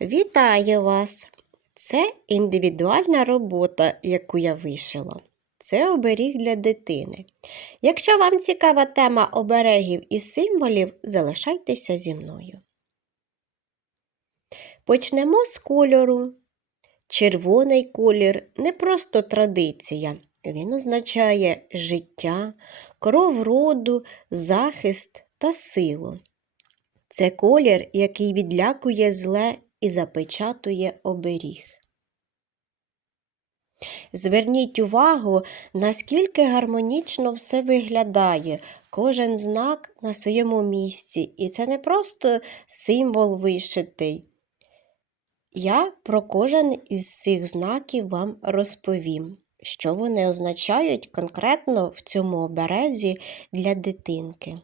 Вітаю вас! Це індивідуальна робота, яку я вишила. Це оберіг для дитини. Якщо вам цікава тема оберегів і символів, залишайтеся зі мною. Почнемо з кольору. Червоний колір не просто традиція. Він означає життя, кров роду, захист та силу. Це колір, який відлякує зле і запечатує оберіг. Зверніть увагу, наскільки гармонічно все виглядає, кожен знак на своєму місці, і це не просто символ вишитий. Я про кожен із цих знаків вам розповім, що вони означають конкретно в цьому оберезі для дитинки.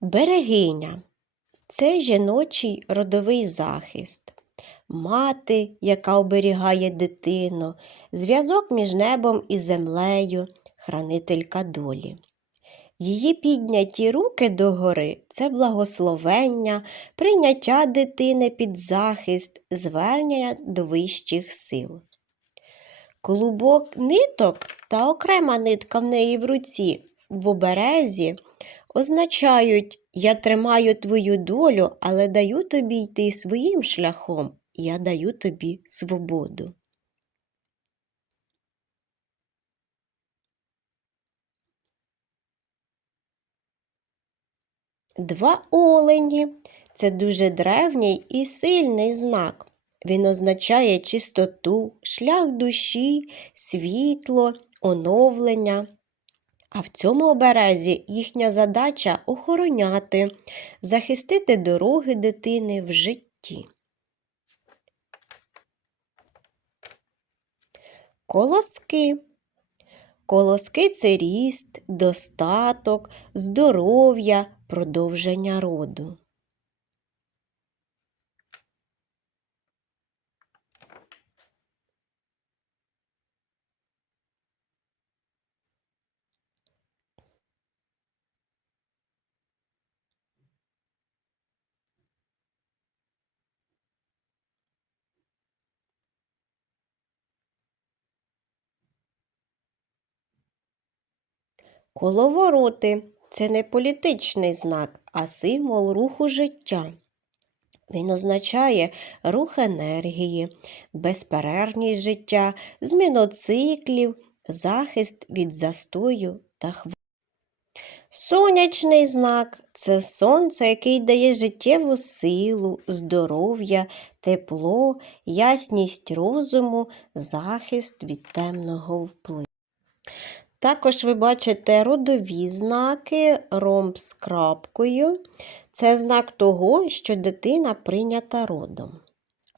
Берегиня це жіночий родовий захист, мати, яка оберігає дитину, зв'язок між небом і землею, хранителька долі. Її підняті руки догори це благословення, прийняття дитини під захист, звернення до вищих сил. Клубок ниток та окрема нитка в неї в руці в оберезі означають Я тримаю твою долю, але даю тобі йти своїм шляхом, я даю тобі свободу. Два олені це дуже древній і сильний знак. Він означає чистоту, шлях душі, світло, оновлення. А в цьому оберезі їхня задача охороняти, захистити дороги дитини в житті. Колоски. Колоски це ріст, достаток, здоров'я, продовження роду. Коловороти це не політичний знак, а символ руху життя. Він означає рух енергії, безперервність життя, зміну циклів, захист від застою та хвороб. Сонячний знак це сонце, який дає життєву силу, здоров'я, тепло, ясність розуму, захист від темного впливу. Також ви бачите родові знаки, ромб з крапкою. Це знак того, що дитина прийнята родом.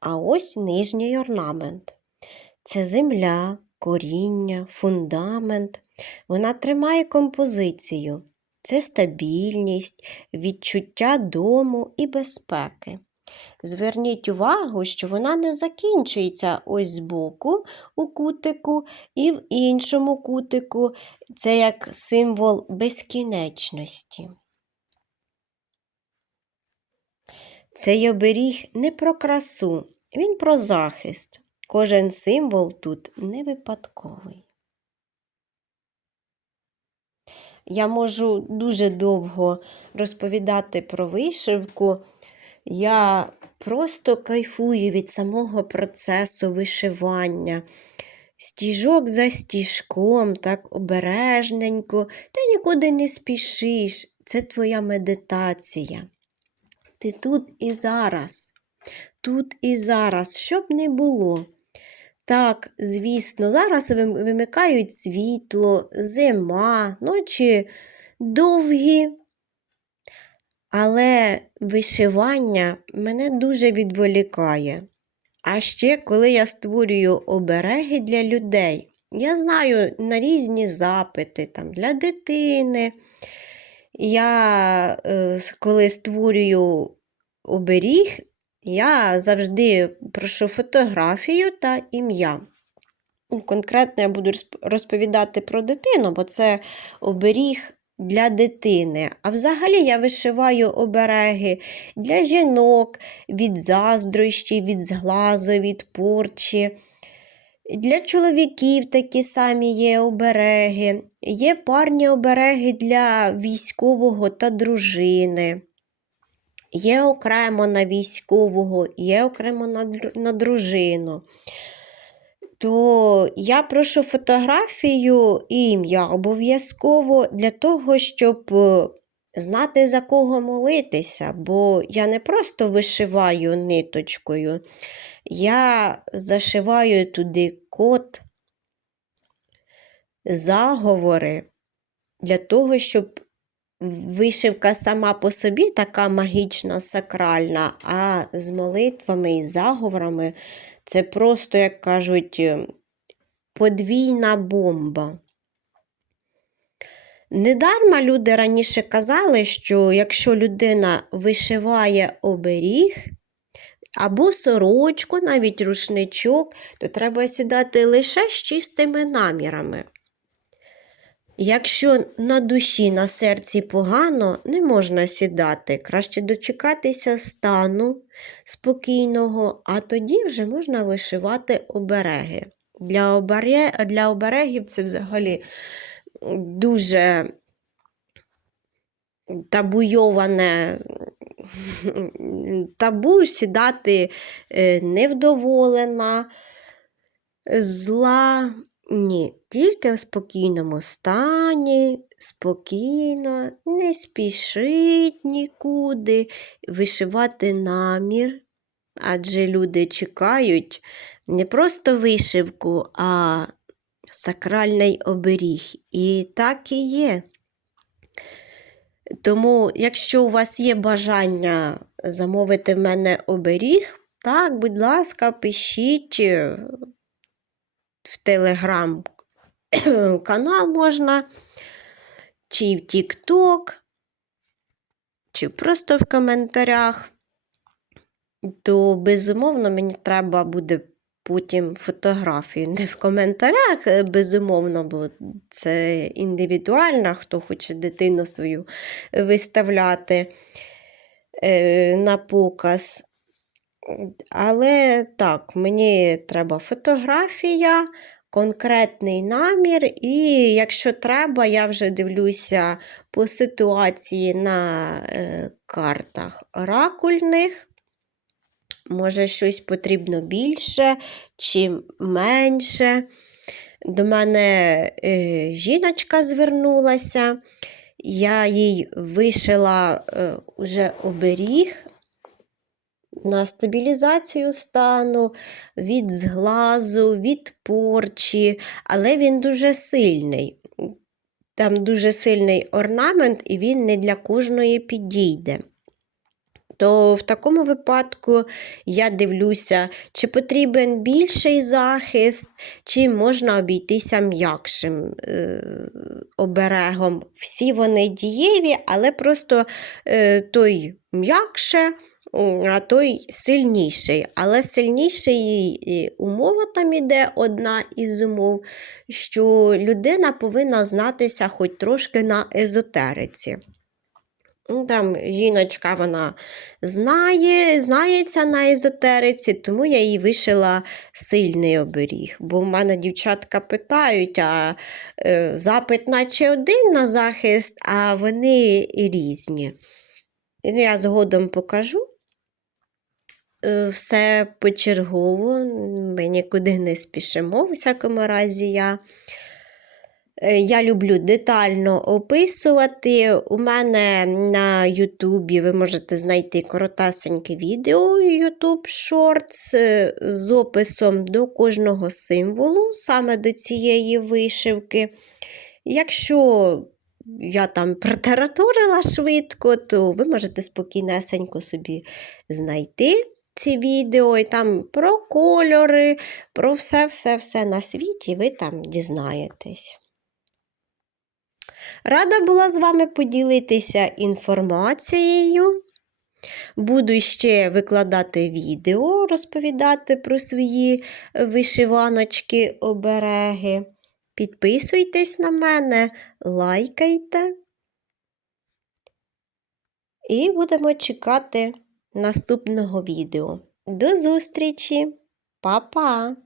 А ось нижній орнамент. Це земля, коріння, фундамент. Вона тримає композицію. Це стабільність, відчуття дому і безпеки. Зверніть увагу, що вона не закінчується ось збоку у кутику і в іншому кутику. Це як символ безкінечності. Цей оберіг не про красу, він про захист. Кожен символ тут не випадковий. Я можу дуже довго розповідати про вишивку. Я просто кайфую від самого процесу вишивання. Стіжок за стіжком, так обережненько, ти нікуди не спішиш. Це твоя медитація. Ти тут і зараз, тут і зараз, щоб не було. Так, звісно, зараз вимикають світло, зима, ночі довгі. Але вишивання мене дуже відволікає. А ще, коли я створюю обереги для людей, я знаю на різні запити там, для дитини. Я, е, коли створюю оберіг, я завжди прошу фотографію та ім'я. Конкретно я буду розповідати про дитину, бо це оберіг для дитини. А взагалі я вишиваю обереги для жінок від заздрощі, від зглазу, від порчі. Для чоловіків такі самі є обереги. Є парні обереги для військового та дружини. Є окремо на військового, є окремо на, дружину. То я прошу фотографію ім'я обов'язково для того, щоб е, знати за кого молитися, бо я не просто вишиваю ниточкою, я зашиваю туди код, заговори для того, щоб вишивка сама по собі така магічна, сакральна, а з молитвами і заговорами це просто, як кажуть, е, подвійна бомба. Недарма люди раніше казали, що якщо людина вишиває оберіг або сорочку, навіть рушничок, то треба сідати лише з чистими намірами. Якщо на душі, на серці погано, не можна сідати. Краще дочекатися стану спокійного, а тоді вже можна вишивати обереги. Для, обере... Для оберегів це взагалі дуже табуйоване табу сідати е, невдоволена, зла. Ні, тільки в спокійному стані, спокійно, не спішить нікуди вишивати намір, адже люди чекають не просто вишивку, а сакральний оберіг. І так і є. Тому, якщо у вас є бажання замовити в мене оберіг, так, будь ласка, пишіть в Телеграм канал можна, чи в Тікток, чи просто в коментарях, то безумовно мені треба буде потім фотографію. Не в коментарях, е, безумовно, бо це індивідуально, хто хоче дитину свою виставляти е, на показ. Але так, мені треба фотографія, конкретний намір, і якщо треба, я вже дивлюся по ситуації на е, картах оракульних. Може, щось потрібно більше чи менше. До мене е, жіночка звернулася, я їй вишила е, уже оберіг на стабілізацію стану, від зглазу, від порчі, але він дуже сильний. Там дуже сильний орнамент, і він не для кожної підійде. То в такому випадку я дивлюся, чи потрібен більший захист, чи можна обійтися м'якшим е, оберегом. Всі вони дієві, але просто е, той м'якше, а той сильніший. Але сильніший умова там іде одна із умов, що людина повинна знатися хоч трошки на езотериці. Там жіночка вона знає, знається на езотериці, тому я їй вишила сильний оберіг. Бо в мене дівчатка питають, а е, запит наче один на захист, а вони різні. Я згодом покажу. Е, Все почергово, ми нікуди не спішимо, в всякому разі я. Е, Я люблю детально описувати. У мене на Ютубі ви можете знайти коротасеньке відео YouTube Shorts е, з описом до кожного символу, саме до цієї вишивки. Якщо я там протараторила швидко, то ви можете спокійнесенько собі знайти ці відео, і там про кольори, про все-все-все на світі ви там дізнаєтесь. Рада була з вами поділитися інформацією. Буду ще викладати відео, розповідати про свої вишиваночки, обереги. Підписуйтесь на мене, лайкайте. і будемо чекати наступного відео. До зустрічі! Па-па!